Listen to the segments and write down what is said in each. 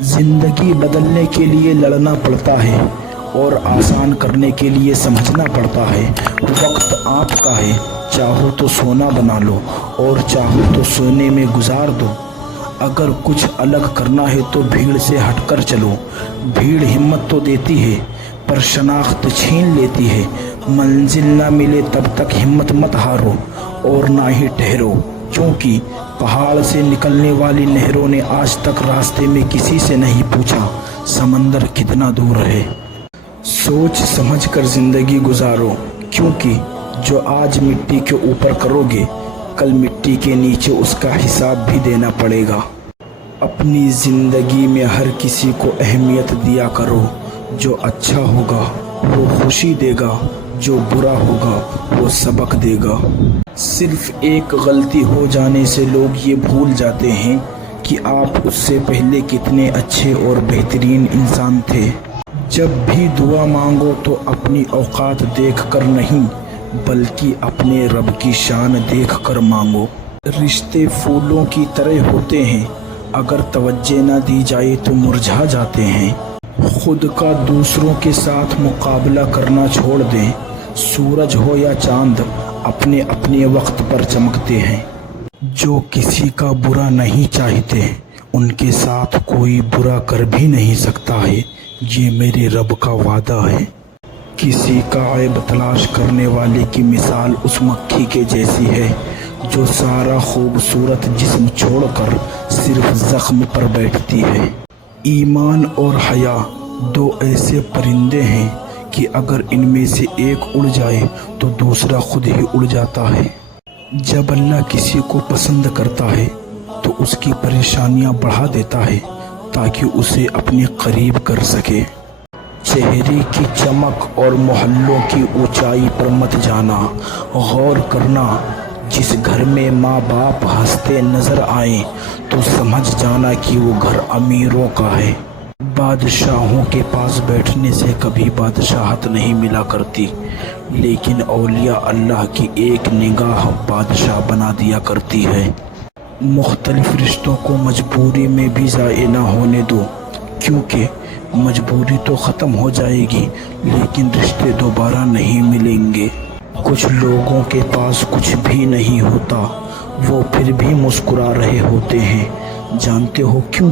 زندگی بدلنے کے لیے لڑنا پڑتا ہے اور آسان کرنے کے لیے سمجھنا پڑتا ہے۔ وقت آپ کا ہے، چاہو تو سونا بنا لو اور چاہو تو سونے میں گزار دو۔ اگر کچھ الگ کرنا ہے تو بھیڑ سے ہٹ کر چلو۔ بھیڑ ہمت تو دیتی ہے پر شناخت چھین لیتی ہے۔ منزل نہ ملے تب تک ہمت مت ہارو اور نہ ہی ٹھہرو، کیونکہ پہاڑ سے نکلنے والی نہروں نے آج تک راستے میں کسی سے نہیں پوچھا سمندر کتنا دور ہے۔ سوچ سمجھ کر زندگی گزارو، کیونکہ جو آج مٹی کے اوپر کرو گے کل مٹی کے نیچے اس کا حساب بھی دینا پڑے گا۔ اپنی زندگی میں ہر کسی کو اہمیت دیا کرو۔ جو اچھا ہوگا وہ خوشی دے گا، جو برا ہوگا وہ سبق دے گا۔ صرف ایک غلطی ہو جانے سے لوگ یہ بھول جاتے ہیں کہ آپ اس سے پہلے کتنے اچھے اور بہترین انسان تھے۔ جب بھی دعا مانگو تو اپنی اوقات دیکھ کر نہیں بلکہ اپنے رب کی شان دیکھ کر مانگو۔ رشتے پھولوں کی طرح ہوتے ہیں، اگر توجہ نہ دی جائے تو مرجھا جاتے ہیں۔ خود کا دوسروں کے ساتھ مقابلہ کرنا چھوڑ دیں۔ سورج ہو یا چاند اپنے اپنے وقت پر چمکتے ہیں۔ جو کسی کا برا نہیں چاہتے ان کے ساتھ کوئی برا کر بھی نہیں سکتا ہے، یہ میرے رب کا وعدہ ہے۔ کسی کا عیب تلاش کرنے والے کی مثال اس مکھی کے جیسی ہے جو سارا خوبصورت جسم چھوڑ کر صرف زخم پر بیٹھتی ہے۔ ایمان اور حیا دو ایسے پرندے ہیں کہ اگر ان میں سے ایک اڑ جائے تو دوسرا خود ہی اڑ جاتا ہے۔ جب اللہ کسی کو پسند کرتا ہے تو اس کی پریشانیاں بڑھا دیتا ہے تاکہ اسے اپنے قریب کر سکے۔ چہرے کی چمک اور محلوں کی اونچائی پر مت جانا، غور کرنا۔ جس گھر میں ماں باپ ہنستے نظر آئیں تو سمجھ جانا کہ وہ گھر امیروں کا ہے۔ بادشاہوں کے پاس بیٹھنے سے کبھی بادشاہت نہیں ملا کرتی، لیکن اولیاء اللہ کی ایک نگاہ بادشاہ بنا دیا کرتی ہے۔ مختلف رشتوں کو مجبوری میں بھی ضائع نہ ہونے دو، کیونکہ مجبوری تو ختم ہو جائے گی لیکن رشتے دوبارہ نہیں ملیں گے۔ کچھ لوگوں کے پاس کچھ بھی نہیں ہوتا، وہ پھر بھی مسکرا رہے ہوتے ہیں۔ جانتے ہو کیوں؟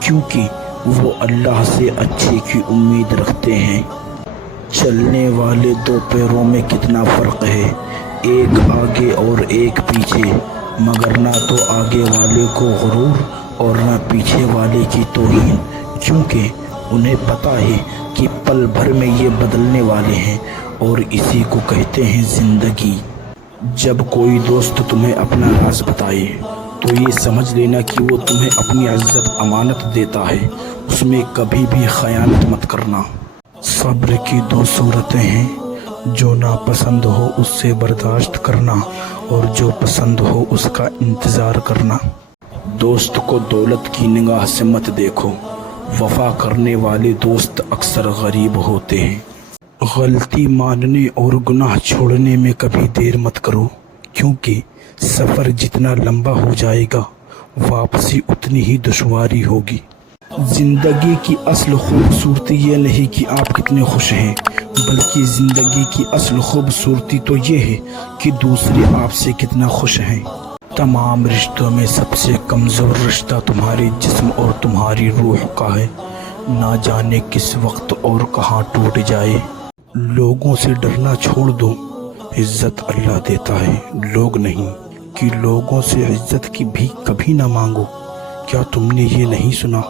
کیونکہ وہ اللہ سے اچھے کی امید رکھتے ہیں۔ چلنے والے دو پیروں میں کتنا فرق ہے، ایک آگے اور ایک پیچھے، مگر نہ تو آگے والے کو غرور اور نہ پیچھے والے کی توہین، کیونکہ انہیں پتہ ہے کہ پل بھر میں یہ بدلنے والے ہیں، اور اسی کو کہتے ہیں زندگی۔ جب کوئی دوست تمہیں اپنا راز بتائے تو یہ سمجھ لینا کہ وہ تمہیں اپنی عزت امانت دیتا ہے، اس میں کبھی بھی خیانت مت کرنا۔ صبر کی دو صورتیں ہیں، جو ناپسند ہو اس سے برداشت کرنا اور جو پسند ہو اس کا انتظار کرنا۔ دوست کو دولت کی نگاہ سے مت دیکھو، وفا کرنے والے دوست اکثر غریب ہوتے ہیں۔ غلطی ماننے اور گناہ چھوڑنے میں کبھی دیر مت کرو، کیونکہ سفر جتنا لمبا ہو جائے گا واپسی اتنی ہی دشواری ہوگی۔ زندگی کی اصل خوبصورتی یہ نہیں کہ آپ کتنے خوش ہیں، بلکہ زندگی کی اصل خوبصورتی تو یہ ہے کہ دوسرے آپ سے کتنا خوش ہیں۔ تمام رشتوں میں سب سے کمزور رشتہ تمہارے جسم اور تمہاری روح کا ہے، نہ جانے کس وقت اور کہاں ٹوٹ جائے۔ لوگوں سے ڈرنا چھوڑ دو، عزت اللہ دیتا ہے، لوگ نہیں، کہ لوگوں سے عزت کی بھی کبھی نہ مانگو۔ کیا تم نے یہ نہیں سنا؟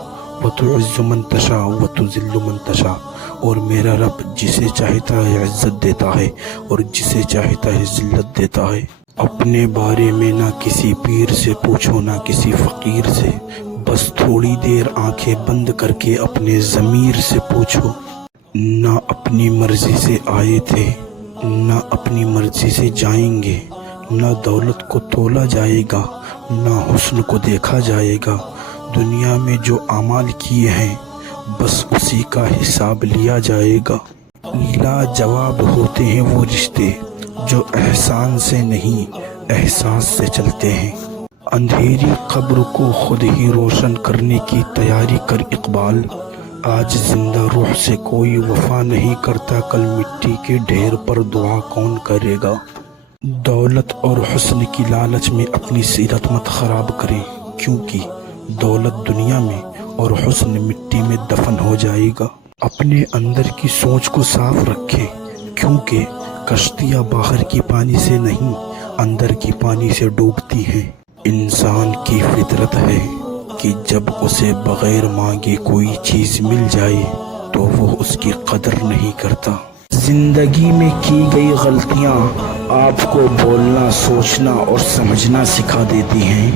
وَتُعِزُّ مَن تَشَاءُ وَتُذِلُّ مَن تَشَاءُ، اور میرا رب جسے چاہتا ہے عزت دیتا ہے اور جسے چاہتا ہے ذلت دیتا ہے۔ اپنے بارے میں نہ کسی پیر سے پوچھو نہ کسی فقیر سے، بس تھوڑی دیر آنکھیں بند کر کے اپنے ضمیر سے پوچھو۔ نہ اپنی مرضی سے آئے تھے نہ اپنی مرضی سے جائیں گے، نہ دولت کو تولا جائے گا نہ حسن کو دیکھا جائے گا۔ دنیا میں جو اعمال کیے ہیں بس اسی کا حساب لیا جائے گا۔ لاجواب ہوتے ہیں وہ رشتے جو احسان سے نہیں احساس سے چلتے ہیں۔ اندھیری قبر کو خود ہی روشن کرنے کی تیاری کر اقبال، آج زندہ روح سے کوئی وفا نہیں کرتا، کل مٹی کے ڈھیر پر دعا کون کرے گا؟ دولت اور حسن کی لالچ میں اپنی سیرت مت خراب کریں، کیونکہ دولت دنیا میں اور حسن مٹی میں دفن ہو جائے گا۔ اپنے اندر کی سوچ کو صاف رکھیں، کیونکہ کشتیاں باہر کی پانی سے نہیں اندر کی پانی سے ڈوبتی ہیں۔ انسان کی فطرت ہے کہ جب اسے بغیر مانگے کوئی چیز مل جائے تو وہ اس کی قدر نہیں کرتا۔ زندگی میں کی گئی غلطیاں آپ کو بولنا، سوچنا اور سمجھنا سکھا دیتی ہیں۔